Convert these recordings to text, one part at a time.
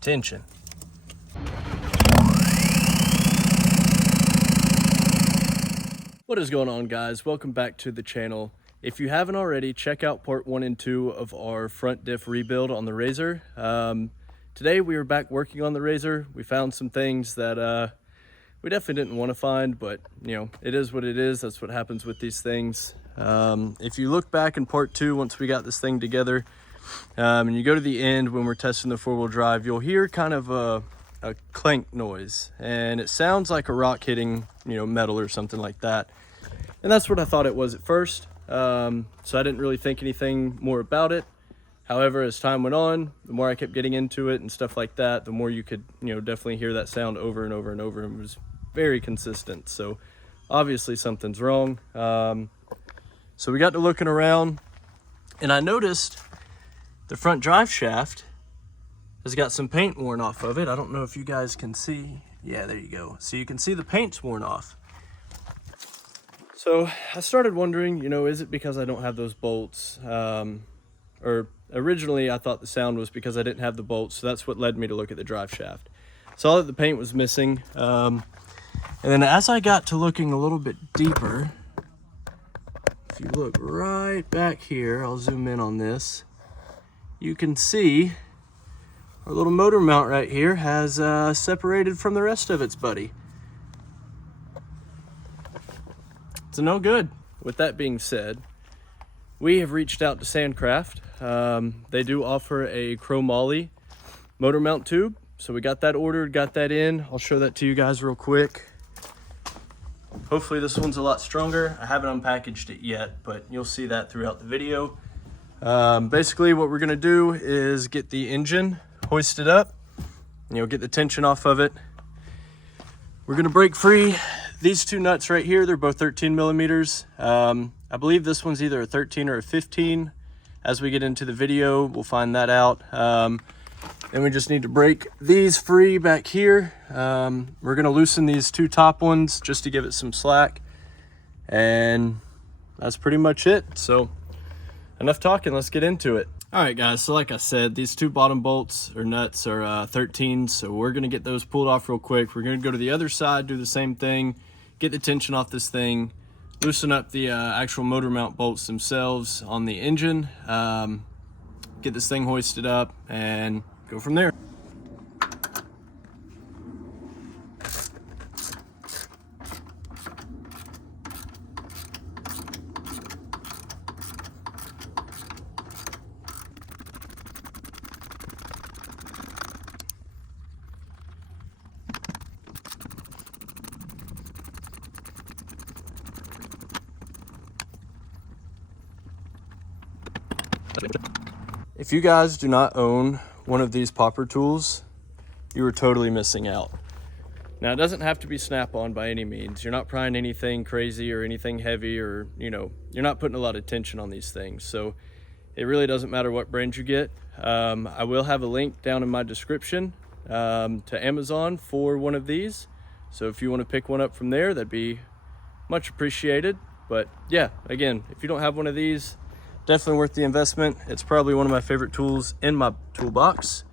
tension. What is going on, guys? Welcome back to the channel. If you haven't already, check out part 1 and 2 of our front diff rebuild on the RZR. Today we were back working on the RZR. We found some things that we definitely didn't want to find, but you know, it is what it is. That's what happens with these things. If you look back in part 2, once we got this thing together, and you go to the end when we're testing the 4-wheel drive, you'll hear kind of a clank noise, and it sounds like a rock hitting, you know, metal or something like that. And that's what I thought it was at first. So I didn't really think anything more about it. However, as time went on, the more I kept getting into it and stuff like that, the more you could, you know, definitely hear that sound over and over and over. And it was very consistent. So obviously something's wrong. So we got to looking around, and I noticed the front drive shaft has got some paint worn off of it. I don't know if you guys can see. Yeah, there you go. So you can see the paint's worn off. So I started wondering, you know, is it because I don't have those bolts? Or originally I thought the sound was because I didn't have the bolts, so that's what led me to look at the drive shaft. Saw that the paint was missing, and then as I got to looking a little bit deeper, if you look right back here, I'll zoom in on this, you can see our little motor mount right here has separated from the rest of its buddy. It's no good. With that being said, we have reached out to Sandcraft. They do offer a chromoly motor mount tube. So we got that ordered, got that in. I'll show that to you guys real quick. Hopefully this one's a lot stronger. I haven't unpackaged it yet, but you'll see that throughout the video. Basically what we're gonna do is get the engine hoisted up, you know, get the tension off of it. We're gonna break free these two nuts right here. They're both 13 millimeters. I believe this one's either a 13 or a 15. As we get into the video, we'll find that out. Then we just need to break these free back here. We're gonna loosen these two top ones just to give it some slack. And that's pretty much it. So enough talking, let's get into it. All right, guys, so like I said, these two bottom bolts or nuts are 13, so we're gonna get those pulled off real quick. We're gonna go to the other side, do the same thing, get the tension off this thing, loosen up the actual motor mount bolts themselves on the engine, get this thing hoisted up, and go from there. If you guys do not own one of these popper tools, you are totally missing out. Now, it doesn't have to be snap-on by any means. You're not prying anything crazy or anything heavy, or, you know, you're not putting a lot of tension on these things. So it really doesn't matter what brand you get. I will have a link down in my description to Amazon for one of these. So if you want to pick one up from there, that'd be much appreciated. But yeah, again, if you don't have one of these, definitely worth the investment. It's probably one of my favorite tools in my toolbox.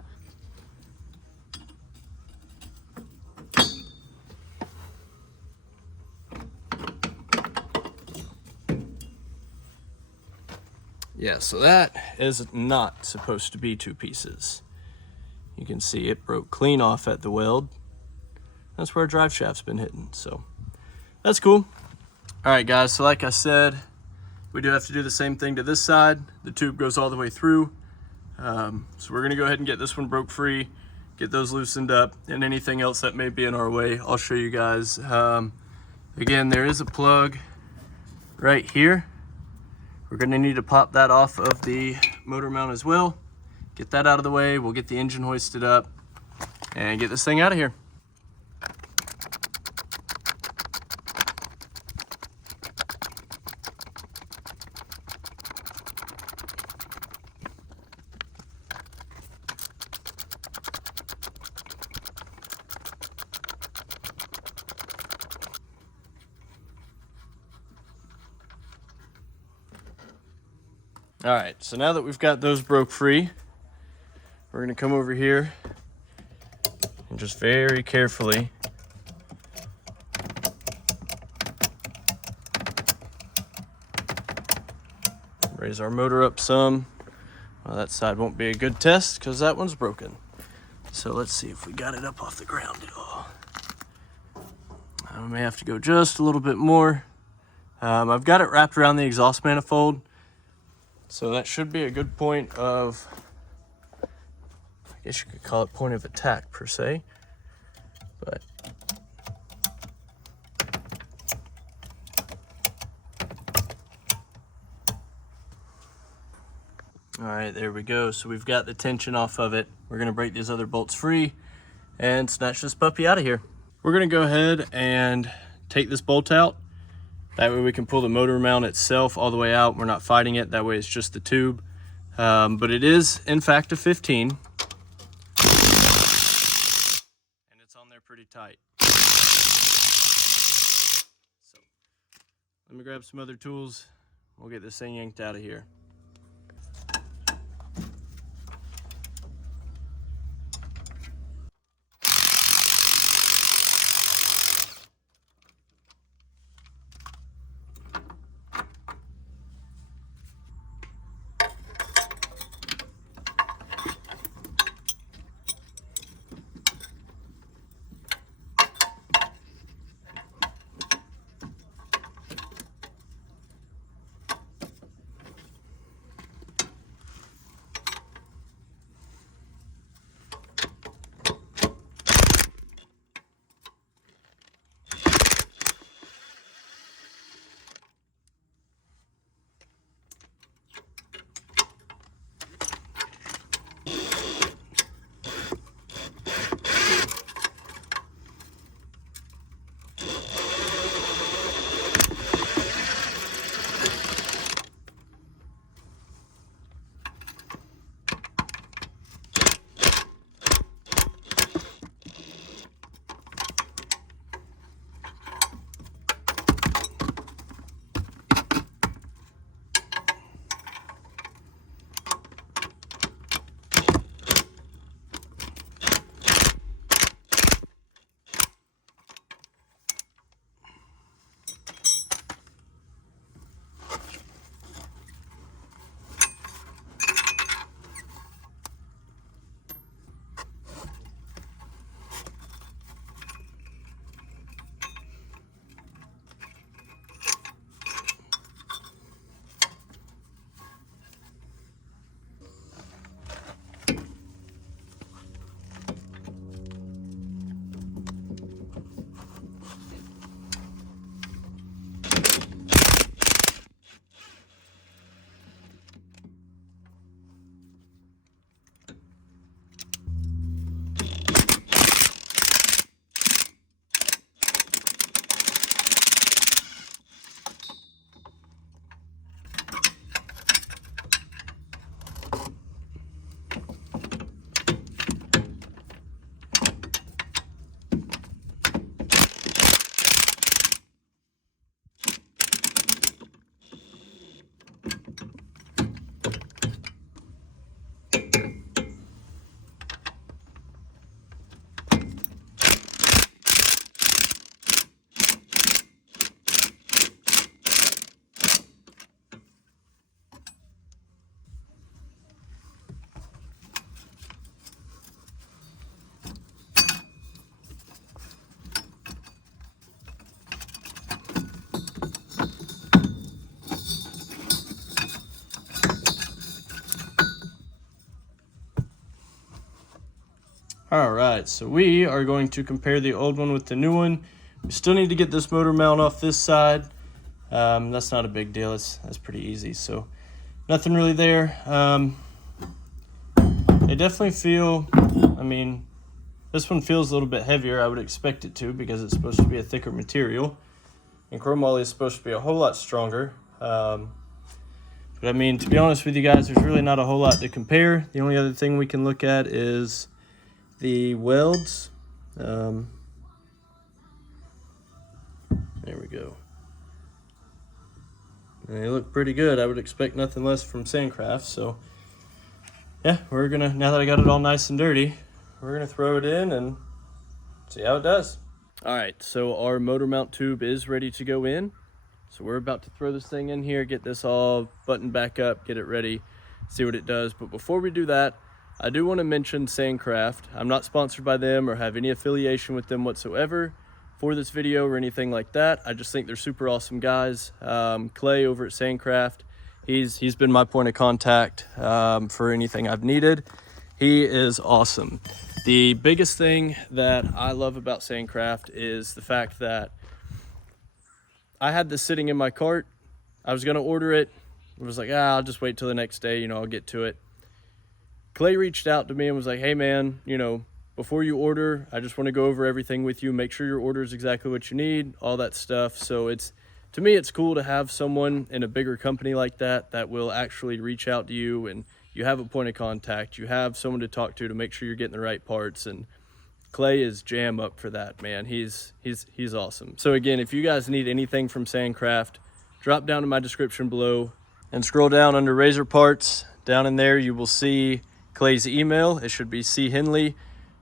Yeah, so that is not supposed to be 2 pieces. You can see it broke clean off at the weld. That's where our drive shaft's been hitting, so that's cool. All right, guys, so like I said, we do have to do the same thing to this side. The tube goes all the way through. So we're gonna go ahead and get this one broke free, get those loosened up, and anything else that may be in our way, I'll show you guys. Again, there is a plug right here. We're gonna need to pop that off of the motor mount as well. Get that out of the way. We'll get the engine hoisted up and get this thing out of here. All right, so now that we've got those broke free, we're gonna come over here and just very carefully raise our motor up some. Well, that side won't be a good test because that one's broken. So let's see if we got it up off the ground at all. I may have to go just a little bit more. I've got it wrapped around the exhaust manifold, so that should be a good point of, I guess you could call it point of attack per se, but all right, there we go. So we've got the tension off of it. We're gonna break these other bolts free and snatch this puppy out of here. We're gonna go ahead and take this bolt out. That way we can pull the motor mount itself all the way out. We're not fighting it. That way it's just the tube. But it is, in fact, a 15. And it's on there pretty tight. So let me grab some other tools. We'll get this thing yanked out of here. All right, so we are going to compare the old one with the new one. We still need to get this motor mount off this side. That's not a big deal. That's pretty easy. So nothing really there. They definitely feel, I mean, this one feels a little bit heavier. I would expect it to because it's supposed to be a thicker material. And chromoly is supposed to be a whole lot stronger. But I mean, to be honest with you guys, there's really not a whole lot to compare. The only other thing we can look at is the welds. There we go. And they look pretty good. I would expect nothing less from Sandcraft. So yeah, we're gonna, now that I got it all nice and dirty, we're gonna throw it in and See how it does. All right, so our motor mount tube is ready to go in. So we're about to throw this thing in here, get this all buttoned back up, get it ready, see what it does. But before we do that, I do want to mention Sandcraft. I'm not sponsored by them or have any affiliation with them whatsoever for this video or anything like that. I just think they're super awesome guys. Clay over at Sandcraft, he's been my point of contact for anything I've needed. He is awesome. The biggest thing that I love about Sandcraft is the fact that I had this sitting in my cart. I was gonna order it. I was like, I'll just wait till the next day, you know, I'll get to it. Clay reached out to me and was like, hey man, you know, before you order, I just want to go over everything with you, make sure your order is exactly what you need, all that stuff. So to me, it's cool to have someone in a bigger company like that will actually reach out to you, and you have a point of contact, you have someone to talk to make sure you're getting the right parts. And Clay is jam up for that, man. He's awesome. So again, if you guys need anything from Sandcraft, drop down in my description below and scroll down under Razor Parts. Down in there, you will see Clay's email. It should be C. Henley.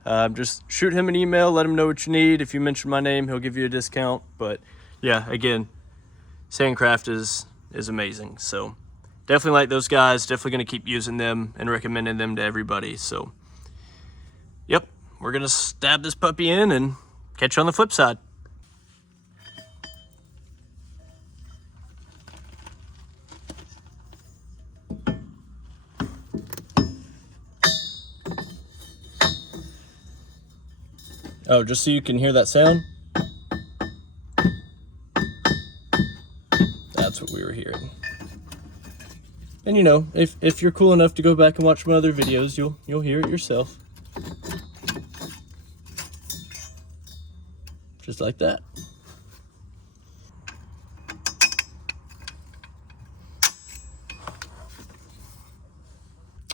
Just shoot him an email, let him know what you need. If you mention my name, he'll give you a discount. But yeah, again, Sandcraft is amazing. So definitely like those guys. Definitely going to keep using them and recommending them to everybody. So yep. We're gonna stab this puppy in and catch you on the flip side. Oh, just so you can hear that sound? That's what we were hearing. And you know, if you're cool enough to go back and watch my other videos, you'll hear it yourself. Just like that.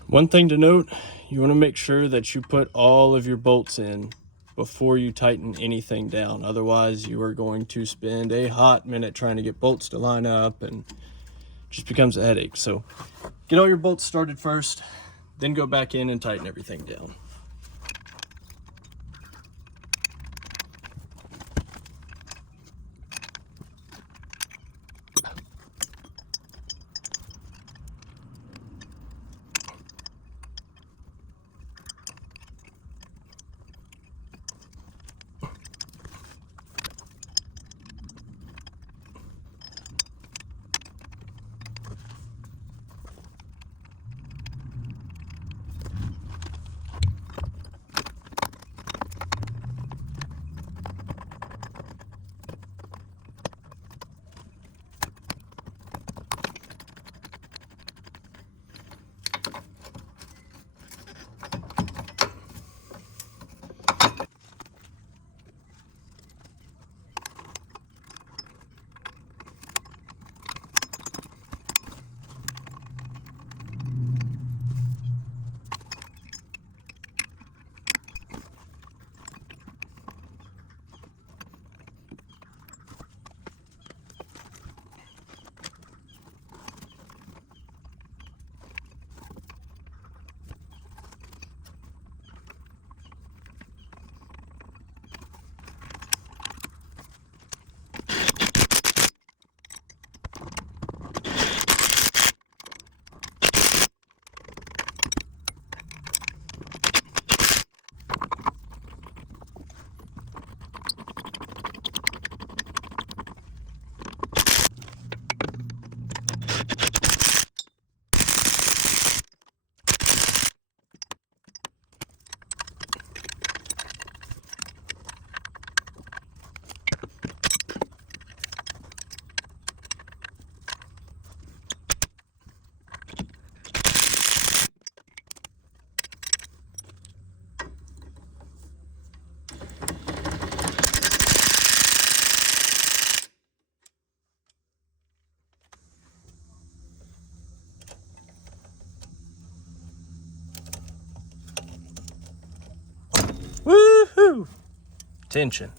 One thing to note, you want to make sure that you put all of your bolts in before you tighten anything down. Otherwise, you are going to spend a hot minute trying to get bolts to line up, and it just becomes a headache. So get all your bolts started first, then go back in and tighten everything down. Woohoo! Tension.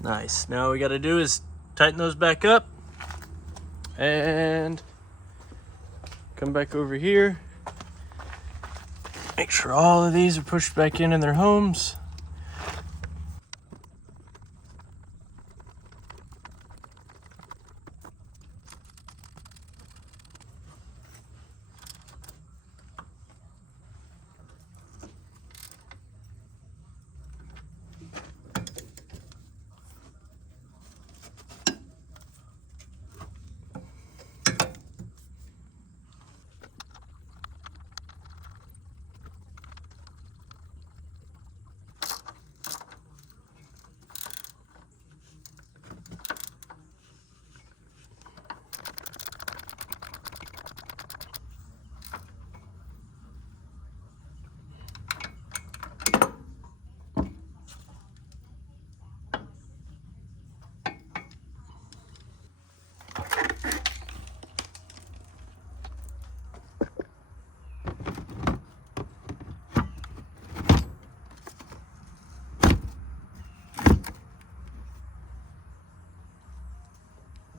Nice. Now all we got to do is tighten those back up and come back over here. Make sure all of these are pushed back in their homes.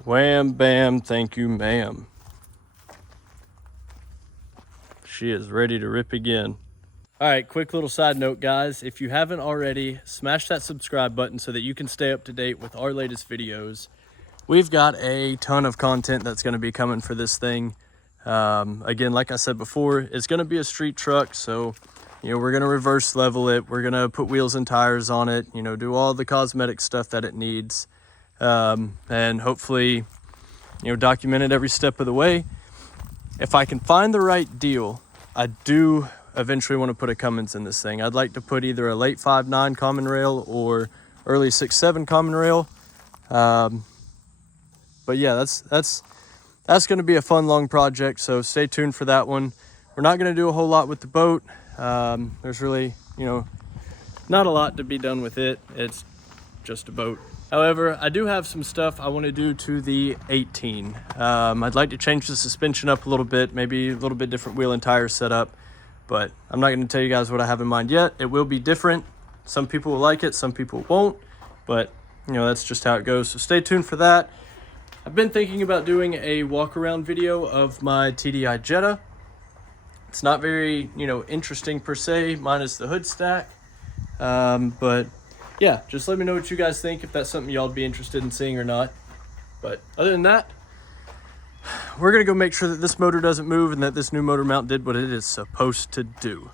Wham, bam, thank you, ma'am. She is ready to rip again. All right, quick little side note, guys. If you haven't already, smash that subscribe button so that you can stay up to date with our latest videos. We've got a ton of content that's going to be coming for this thing. Again, like I said before, it's going to be a street truck, so we're going to reverse level it. We're going to put wheels and tires on it, do all the cosmetic stuff that it needs. And hopefully, document it every step of the way. If I can find the right deal, I do eventually want to put a Cummins in this thing. I'd like to put either a late 5.9 common rail or early 6.7 common rail. But yeah, that's going to be a fun, long project. So stay tuned for that one. We're not going to do a whole lot with the boat. There's really, not a lot to be done with it. It's just a boat. However, I do have some stuff I want to do to the 18. I'd like to change the suspension up a little bit, maybe a little bit different wheel and tire setup, but I'm not going to tell you guys what I have in mind yet. It will be different. Some people will like it, some people won't, but that's just how it goes. So stay tuned for that. I've been thinking about doing a walk around video of my TDI Jetta. It's not very, interesting per se, minus the hood stack, but yeah, just let me know what you guys think, if that's something y'all would be interested in seeing or not. But other than that, we're going to go make sure that this motor doesn't move and that this new motor mount did what it is supposed to do.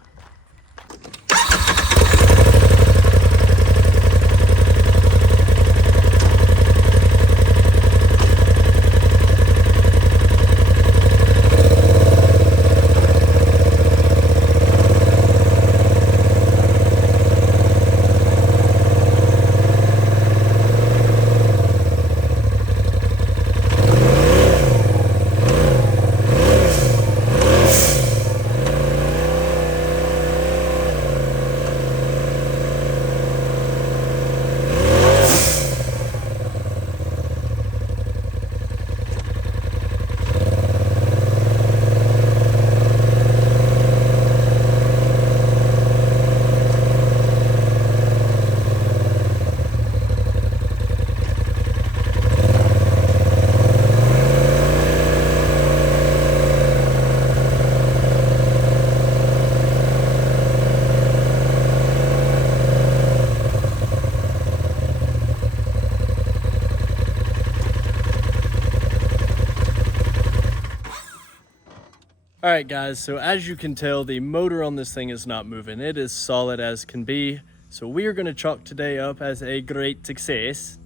All right, guys, so as you can tell, the motor on this thing is not moving. It is solid as can be. So we are going to chalk today up as a great success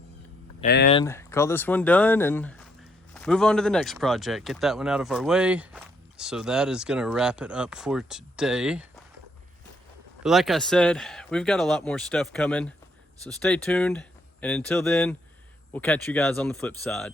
and call this one done and move on to the next project. Get that one out of our way. So that is going to wrap it up for today. But like I said, we've got a lot more stuff coming. So stay tuned. And until then, we'll catch you guys on the flip side.